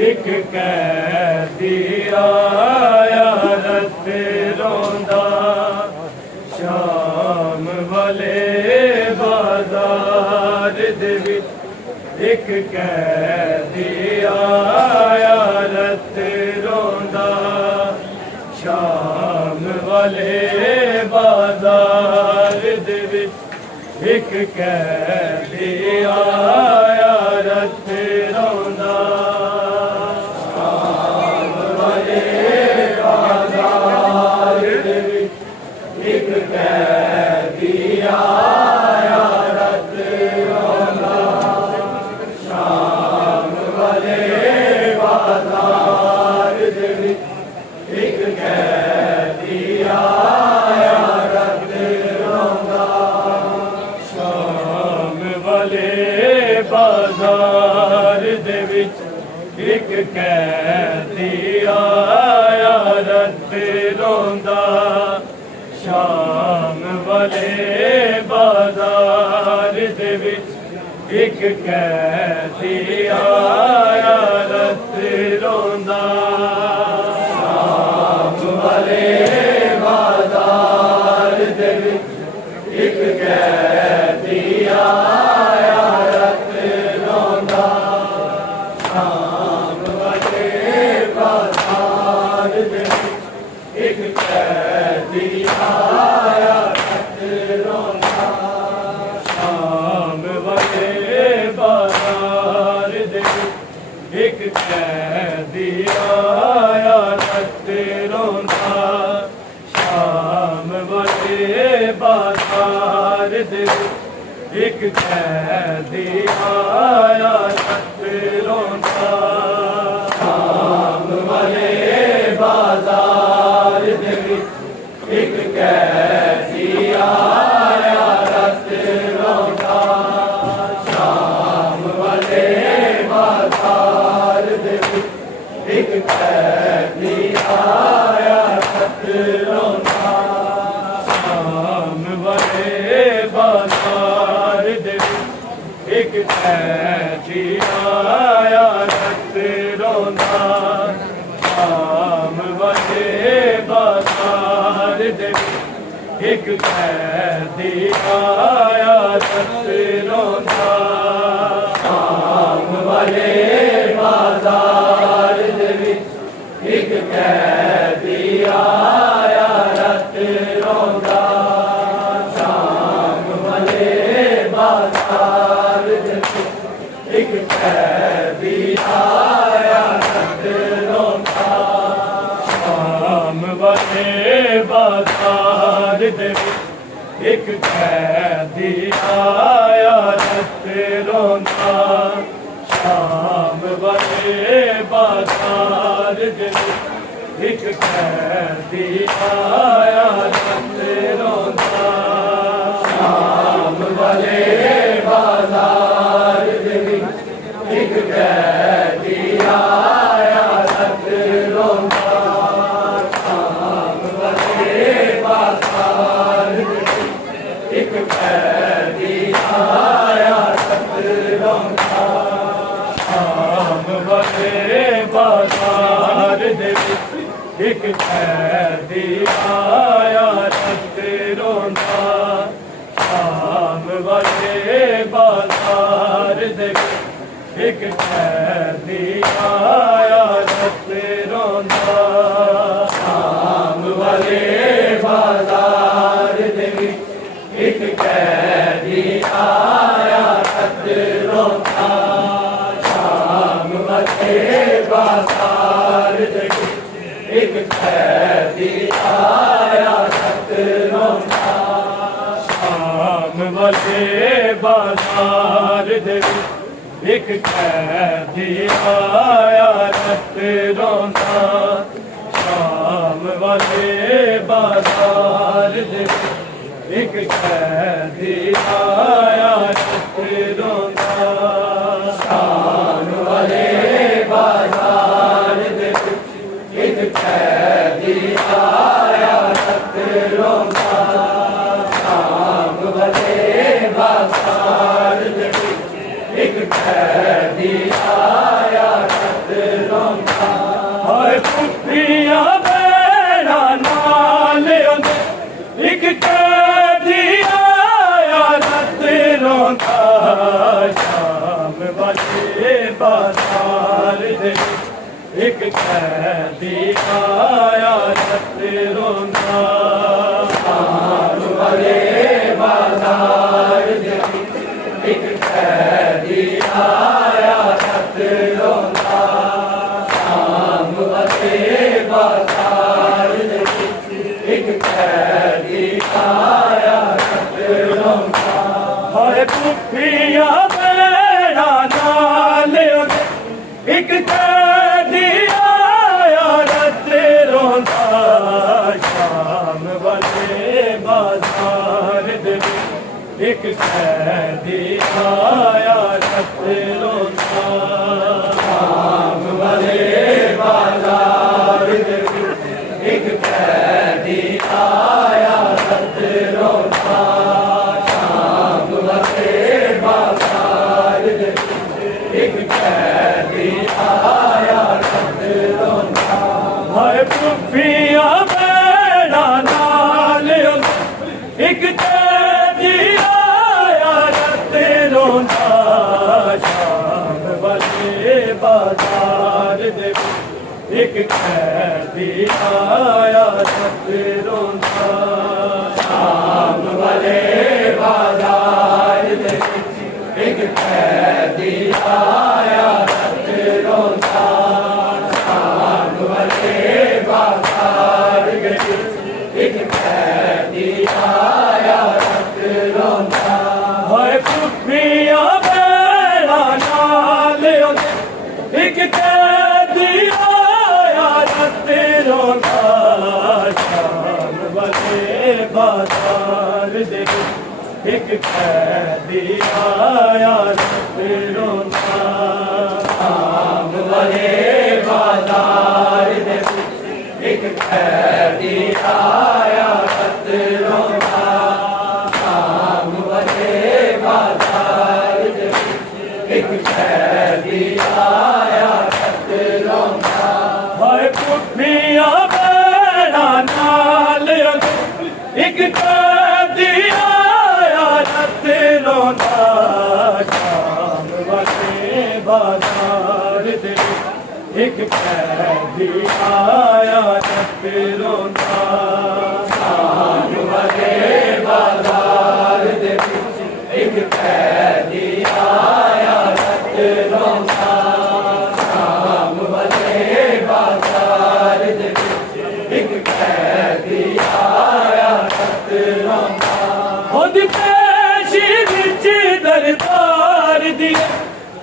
एक कैदी आया रत रोंदा शाम वाले बाजार दे विच एक कैदी आया रत रोंदा शाम वाले बाजार दे विच एक कैदी आया रत रोंदा बाजार दे विच एक कैदी आया रत रोंदा शाम वाले बाजार दे विच एक कैदी आया रत रोंदा शाम वाले बाजार दे विच एक कैदी आया रत रोंदा शाम वाले बाजार दे विच एक कैदी आया रत रोंदा शाम वाले बाजार दे विच एक कैदी आया रत रोंदा शाम वाले बाजार दे विच एक कैदी आया रत रोंदा शाम वाले बाजार दे विच एक कैदी आया रत रोंदा शाम वाले बाजार दे विच एक कैदी आया रत रोंदा शाम वाले बाजार दे विच एक कैदी आया रत रोंदा शाम वाले बाजार दे विच एक कैदी आया रत रोंदा शाम वाले बाजार दे विच एक कैदी आया रत रोंदा शाम वाले बाजार दे विच एक कैदी आया रत रोंदा शाम वाले बाजार दे विच एक कैदी आया रत रोंदा शाम वाले बाजार दे विच एक कैदी आया रत रोंदा शाम वाले बाजार दे विच एक कैदी आया रत रोंदा शाम वाले बाजार दे विच एक कैदी आया एक कैदी आया रत रोंदा शाम वाले बाजार दे एक कैदी आया रत रोंदा शाम वाले बाजार दे एक कैदी आया रत रोंदा शाम वाले बाजार दे एक कैदी आया रत रोंदा शाम वाले बाजार दे एक कैदी आया रत रोंदा शाम वाले बाजार दे एक कैदी आया रत रोंदा शाम वाले बाजार दे एक कैदी आया रत रोंदा शाम वाले बाजार दे एक कैदी आया रत रोंदा हाय पुत्रियां भैणां नाल एक कैदी आया रत रोंदा शाम वाले बाजार दे एक कैदी आया रत रोंदा शाम वाले बाजार दे एक कैदी आया रत रोंदा शाम वाले बाजार दे एक कैदी आया रत रोंदा हाय पुत्रियां भैणां नाल एक कैदी आया रत रोंदा शाम वाले बाजार दे एक कैदी आया रत रोंदा शाम वाले बाजार दे एक कैदी आया रत रोंदा शाम वाले बाजार दे एक कैदी आया रत रोंदा हाय पुत्रियां भैणां नाल एक कैदी आया रत रोंदा शाम वाले बाजार दे एक कैदी आया रत रोंदा शाम वाले बाजार दे एक कैदी आया रत रोंदा शाम वाले बाजार दे एक कैदी आया रत रोंदा हाय पुत्रियां भैणां नाल एक कैदी आया रत रोंदा शाम वाले बाजार दे एक कैदी आया रत रोंदा शाम वाले बाजार दे एक कैदी आया रत रोंदा शाम वाले बाजार दे एक कैदी आया रत रोंदा हाय पुत्रियां भैणां नाल एक कैदी आया रत रोंदा शाम वाले बाजार दे एक कैदी आया रत रोंदा शाम वाले बाजार दे एक कैदी आया रत रोंदा शाम वाले बाजार दे एक कैदी आया रत रोंदा होंदी पेशी विच दरबार दी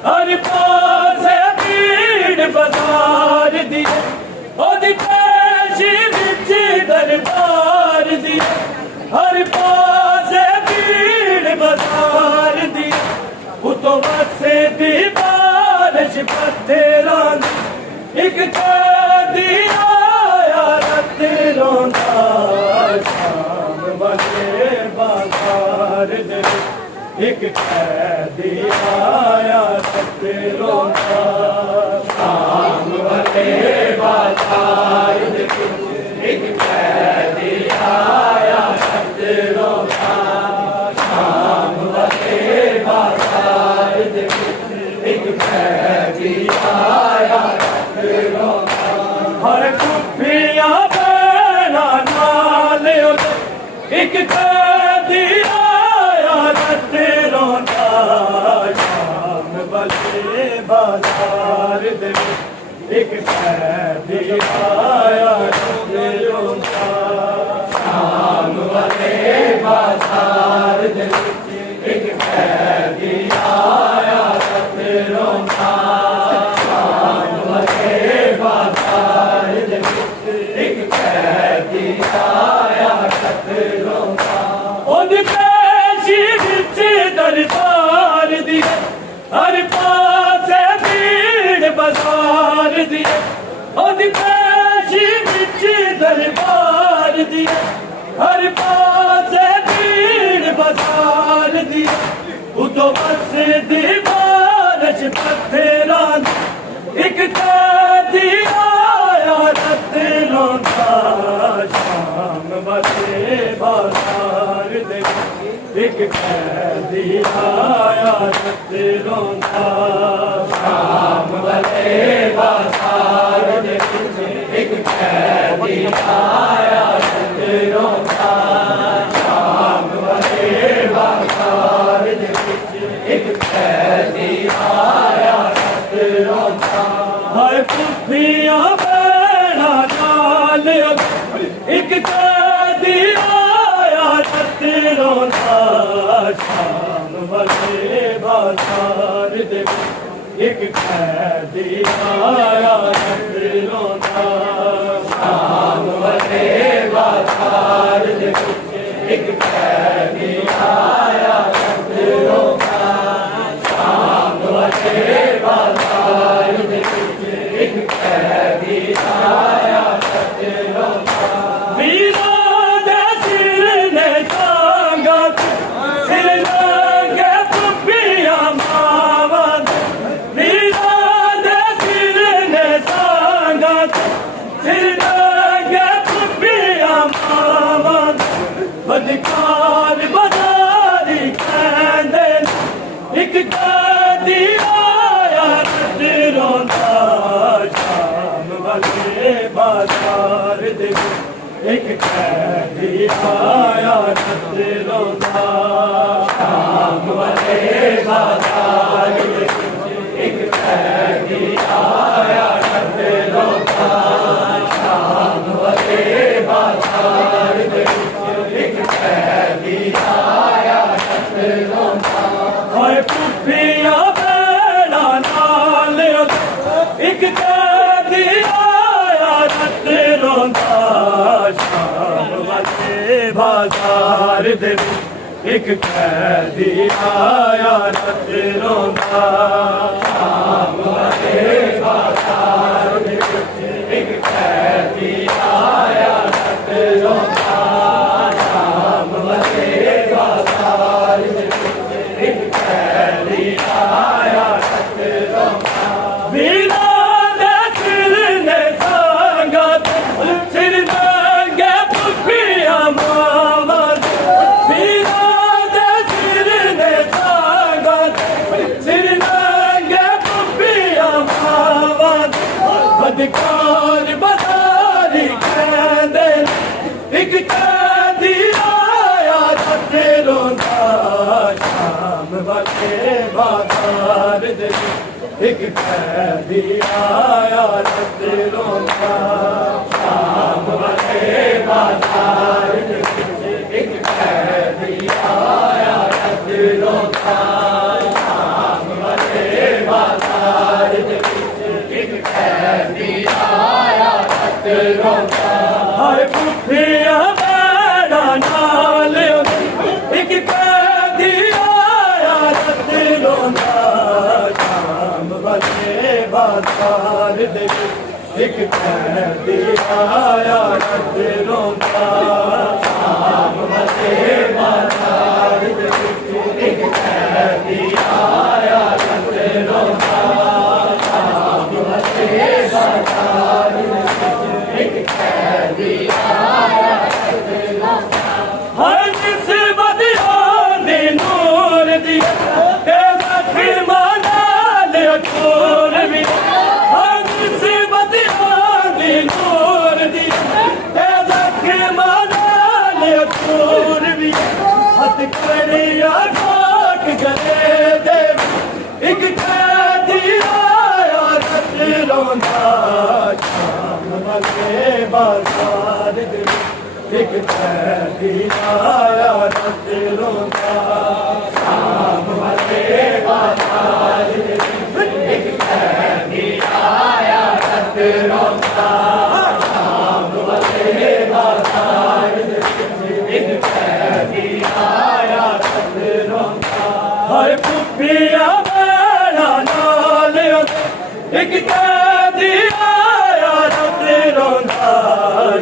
हर पासे भीड़ बाजार दी होंदी पेशी विच दरबार दी हर पासे भीड़ बाजार दी उतो वसे दी बारिश पत्थरां एक कैदी आया रत रोंदा शाम वाले बाजार दे एक कैदी आया रत रोंदा शाम वाले बाजार दे कैदी आया रत रोंदा हर कुफिया बैना नाल एक कैदी आया रत रोंदा शाम वाले बाजार दे एक कैदी आया रत रोंदा शाम वाले बाजार दे एक कैदी आया रत रोंदा शाम वाले बाजार दे एक कैदी आया रत रोंदा ओदी पेशी विच दरबार दी हर पासे भीड़ बाजार दी ओदी पेशी विच दरबार दी हर पासे भीड़ बाजार दी उतो बस दीवारच पत्थरां एक कैदी आया रत रोंदा शाम वाले बाजार दे एक कैदी आया रत रोंदा शाम वाले बाजार दे एक कैदी आया रत रोंदा शाम वाले बाजार दे एक कैदी आया रत रोंदा हर कुफिया बैना नाल एक कैदी आया रत रोंदा शाम वाले बाजार दे एक कैदी आया रत रोंदा शाम वाले बाजार दे एक कैदी आया रत रोंदा शाम वाले बाजार दे एक कैदी आया रत रोंदा वीरां दे सिर ने सांगा सिर लगे कुफिया मावां वीरां दे सिर ने सांगा सिर लगे कुफिया मावां बदकार बदारी कहंदे एक कैदी आया रत रोंदा शाम वाले बाजार दे एक कैदी आया रत रोंदा शाम वाले बाजार दे एक कैदी आया रत रोंदा शाम वाले बाजार दे एक कैदी आया रत रोंदा हर कुफिया बैना नाल एक कैदी आया रत रोंदा शाम वाले बाजार दे एक कैदी आया रत रोंदा शाम वाले बाजार दे एक कैदी आया रत रोंदा शाम वाले बाजार दे एक कैदी आया रत रोंदा वीरां दे सिर ने सांगा सिर लगे कुफिया मावां वीरां दे सिर ने सांगा सिर लगे कुफिया मावां बदकार बदारी कहंदे एक कैदी आया रत रोंदा शाम वाले बाजार दे एक कैदी आया रत रोंदा शाम वाले बाजार दे एक कैदी आया रत रोंदा शाम वाले बाजार दे एक कैदी आया रत रोंदा हर कुफिया बैना नाल एक कैदी आया रत रोंदा शाम वाले बाजार दे एक कैदी आया रत रोंदा शाम वाले बाजार दे एक कैदी आया रत रोंदा शाम वाले बाजार दे एक कैदी आया रत रोंदा हर निस्बत नूर दी तेरा फिर माना ले कैदी आया रत रोंदा शाम वाले बाजार एक कैदी आया रत रोंदा शाम वाले बाजार एक कैदी आया रत रोंदा हर पुफिया बैला नाल एक कैदी आया रत रोंदा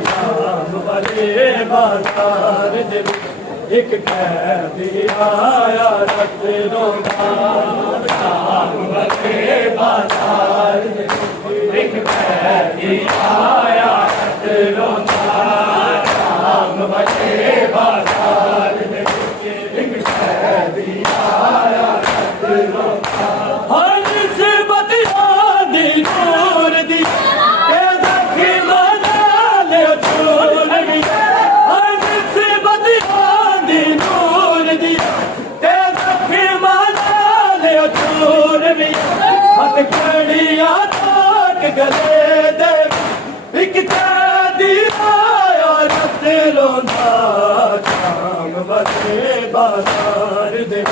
शाम वाले बाजार दे एक कैदी आया रत रोंदा शाम वाले बाजार दे एक कैदी आया रत रोंदा शाम वाले बाजार दे एक कैदी आया रत रोंदा हर निस्बत यादी दूर दी ते जखी मना ले दूर दी हर निस्बत यादी दूर दी ते जखी मना ले दूर दी हथ कड़िया ताक गले दे एक कैदी आया रत रोंदा शाम वाले बाजार दे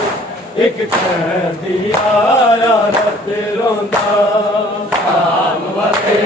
एक कैदी आया रत रोंदा शाम वाले